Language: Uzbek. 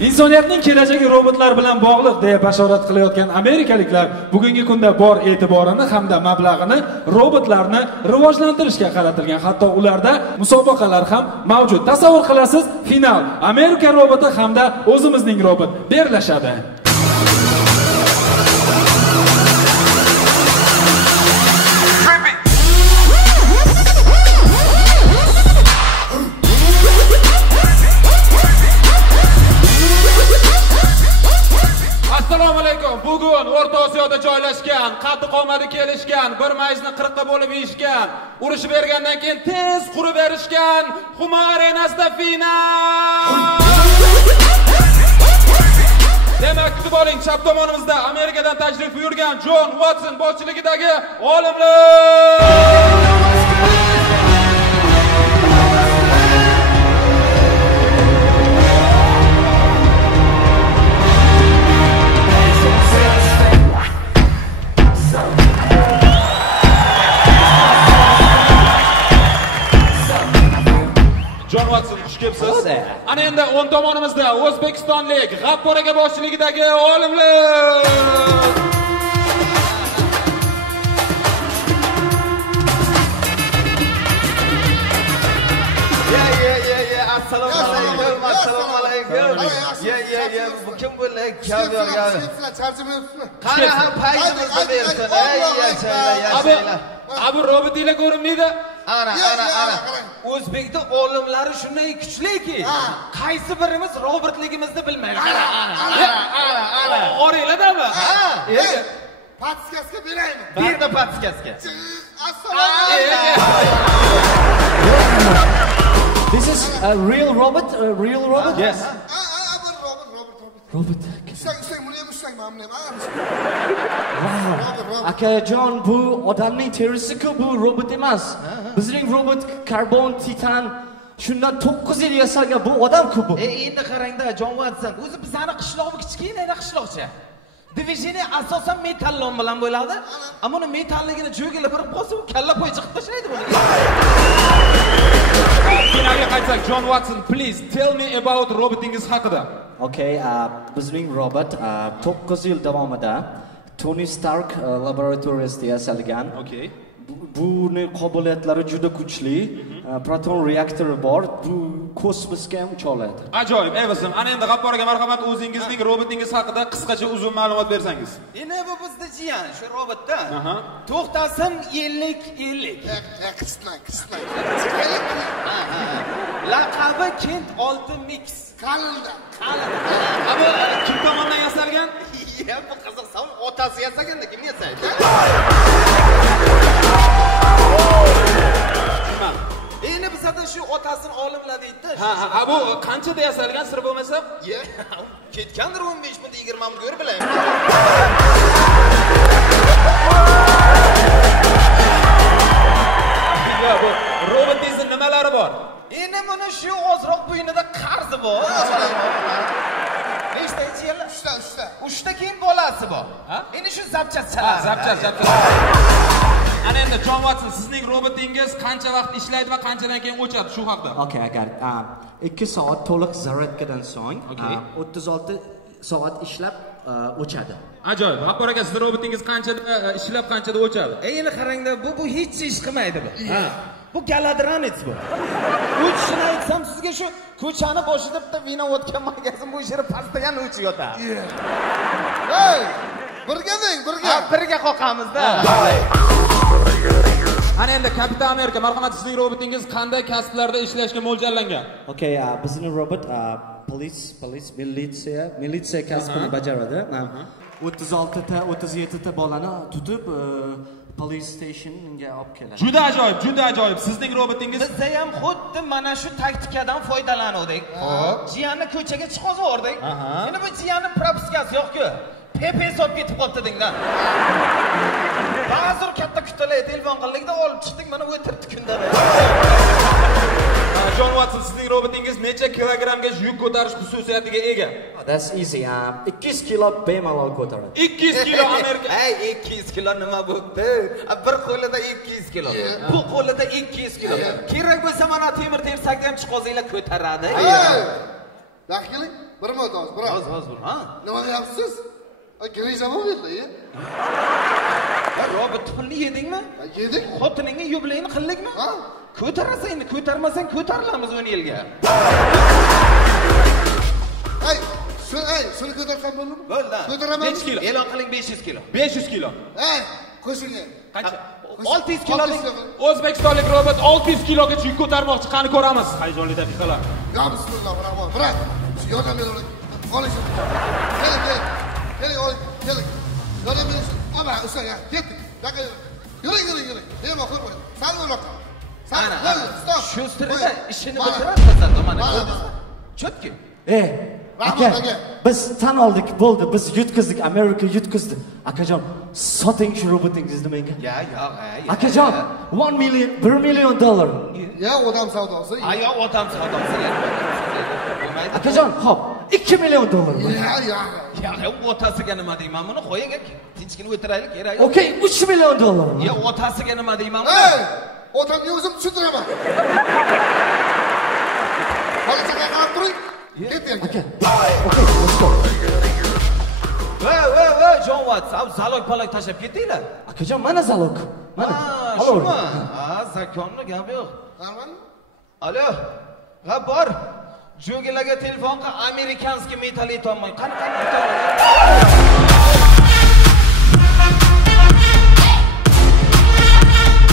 Insoniyatning kelajagi robotlar bilan bog'liq deya bashorat qilayotgan amerikaliklar bugungi kunda bor e'tiborini hamda mablag'ini robotlarni rivojlantirishga qaratilgan. Hatto ularda musobaqalar ham mavjud. Tasavvur qilasiz, final Amerika roboti hamda o'zimizning robot berlashadi. Assalomu alaykum. Bugun O'rta Osiyoda joylashgan, qaddi qomati kelishgan, bir mayzni 40 ga bo'lib yeyishgan, urush bergandan keyin tez qurib berishgan Humo arenasida final. Demak, kutib oling, chap tomonimizda Amerikadan tashrif buyurgan Jon Watson boshchiligidagi olimlar. Jon Watson, xush kelibsiz. Ana endi o'ng tomonimizda O'zbekistonlik G'affor aka boshchiligidagi olimlar. Assalomu alaykum. Assalomu alaykum. Bu kim bo'lay? Qani ham paytimizda bersin. Abi robotinglar ko'rinmaydi. Ana. O'zbekda olimlari shunday kuchliki, qaysi birimiz robotligimizni bilmaydi. Ana. Oranglardami? Patskaska beraymi? Berdi patskaska. This is a real robot? A real robot? Yes. Robot. Wow. Akajon, bu odamning terisiku, bu robot emas. Bizning robot karbon, titan, shundan 9 yil yasalgan bu odam-ku bu. Endi qarangda, Jon Watson, o'zi bizani qishloqmi kichkina qishloqcha. Diviziyani asosan metallon bilan bo'ladi. Ammo uni metalligini jo'giga birib qolsa, kalla qo'y chiqib tashlaydi buni. Finalga qaytsak, Jon Watson, please tell me about robotingiz haqida. Okay, bizning robot 9 yil davomida Tony Stark laboratoriyasida yasalgan. Okay. Buni qobiliyatlari juda kuchli. Proton reaktori bor. Bu kosmosga ham ucha oladi. Ajoyib, Everson. Ana endi G'affor aka, marhamat, o'zingizning robotingiz haqida qisqacha uzun ma'lumot bersangiz. Endi bu bizda jiyan, shu robotda. To'xtasin 50-50. Qisman. Laqabi Kent olti mix. Qalin. Abi, kim tomonidan yasalgan? Bu qiziq savol. Otasi yasaganda kim yasaydi? Endi bizda shu otasini olimlar deydi. Ha, bu qanchada yasalgan, sir bo'lmasa? Ketgandir 15 ming 20 ming ko'rib bilaman. Bu robotingizning nimalari bor? Endi mana shu ozroq bo'ynida qarzi bor. Nechta yillar? 3ta keyin bolasi bor. Endi shu zapchas chaladi. Zapchas. Ana endi Jon Watson, sizning robotingiz qancha vaqt ishlaydi va qanchadan keyin o'chadi shu haqida? Okay, agar 2 soat to'liq zaryadkadan so'ng 36 soat ishlab o'chadi. Ajoyib. G'affor aka, sizning robotingiz qanchada ishlab, qanchada o'chadi? Endi qarangda, bu hech ish qilmaydi bu. Bu galadranets bu. O'chishini aytsam sizga, shu ko'chani boshida bitta vino o'tgan magazin bu yeri pastda yana o'chib yotadi. Hey! Birga qoqamiz-da. Ana endi Kapitan Amerika, marhamat, sizning robotingiz qanday kasblarda ishlashga mo'ljallangan? Okay, bizning robot militsiya kasbini bajaradi. 36 ta 37 ta bolani tutib police stationga olib keladi. Juda ajoyib. Sizning robotingiz bizda ham xuddi mana shu taktikadan foydalanuvdik. Jiyanni ko'chaga chiqazvordik. Endi bu jiyanni propiskasi yo'q-ku. Pepe sotib ketib qoldi dingdan. Ba'zir katta kutalar telefon qildik-da olib chiqdik, mana o'tirdi kunda. Jon Watson, sizning robotingiz necha kilogrammga yuk ko'tarish xususiyatiga ega? That's easy. 200 kilo bemalol ko'taradi. 200 kilo Amerika. 200 kilo nima bo'ldi? Bir qo'lida 200 kilo. Bu qo'lida 200 kilo. Kerak bo'lsa mana temir tersakdan chiqozinglar ko'taradi. Daqiqlik, Bir marta, bir. Hozir, ha? Nima deyapsiz? Girisham bo'ldi, Robot pulni yedingmi? Yedik. Xotiningga yubileyni qildingmi? Ha? Ko'tarasan endi, ko'tarmasang ko'tarilamiz 10 yilga. Shuni ko'tarsam bo'ldimi? Bo'ldi. Ko'taraman. Necha kilo? E'lon qiling 500 kilo. 500 kilo. Qo'shilgan. Qancha? 600 kilolik. O'zbekistonlik robot 600 kilogacha yuk ko'tarmoqchi. Qani ko'ramiz. Hayajonli daqiqalar. Ya bismillah, rahman. Bırak. Yordam verin. Oling. Keling, oling. Keling. Yordam verin. Ama usta ya. Ketdik. Yürü. Neye bakın? Sen mi bakın? Sen stop. Shu sirda ishini bitirasiz, mana. Chotki. Aka, biz tan oldik, bo'ldi. Biz yutqizdik, Amerika yutqizdi. Akajon, soting shu robotingizni menga. Ya. Akajon, $1 million. Ya odam savdosi. Yo, odam savdosi. Akajon, hop, $2 million. Ya. Otasiga nima deyman? Buni qo'ying, tinchgina o'tiraylik, kerak. Okay, $3 million. Ya, otasiga nima deyman? Otamni o'zim tushuntiraman. Politsiyaga qarab turing. Keting. Okay, let's go. Voy, Jonvat, zalog palak tashlab ketdinglar. Akajon, mana zalog. Mana. Shumi? Zakonni gapi yo'q. Qarmani? Alo. Bor. Jo'gilarga telefon qil, amerikanskiy metall aytolmay. Qani.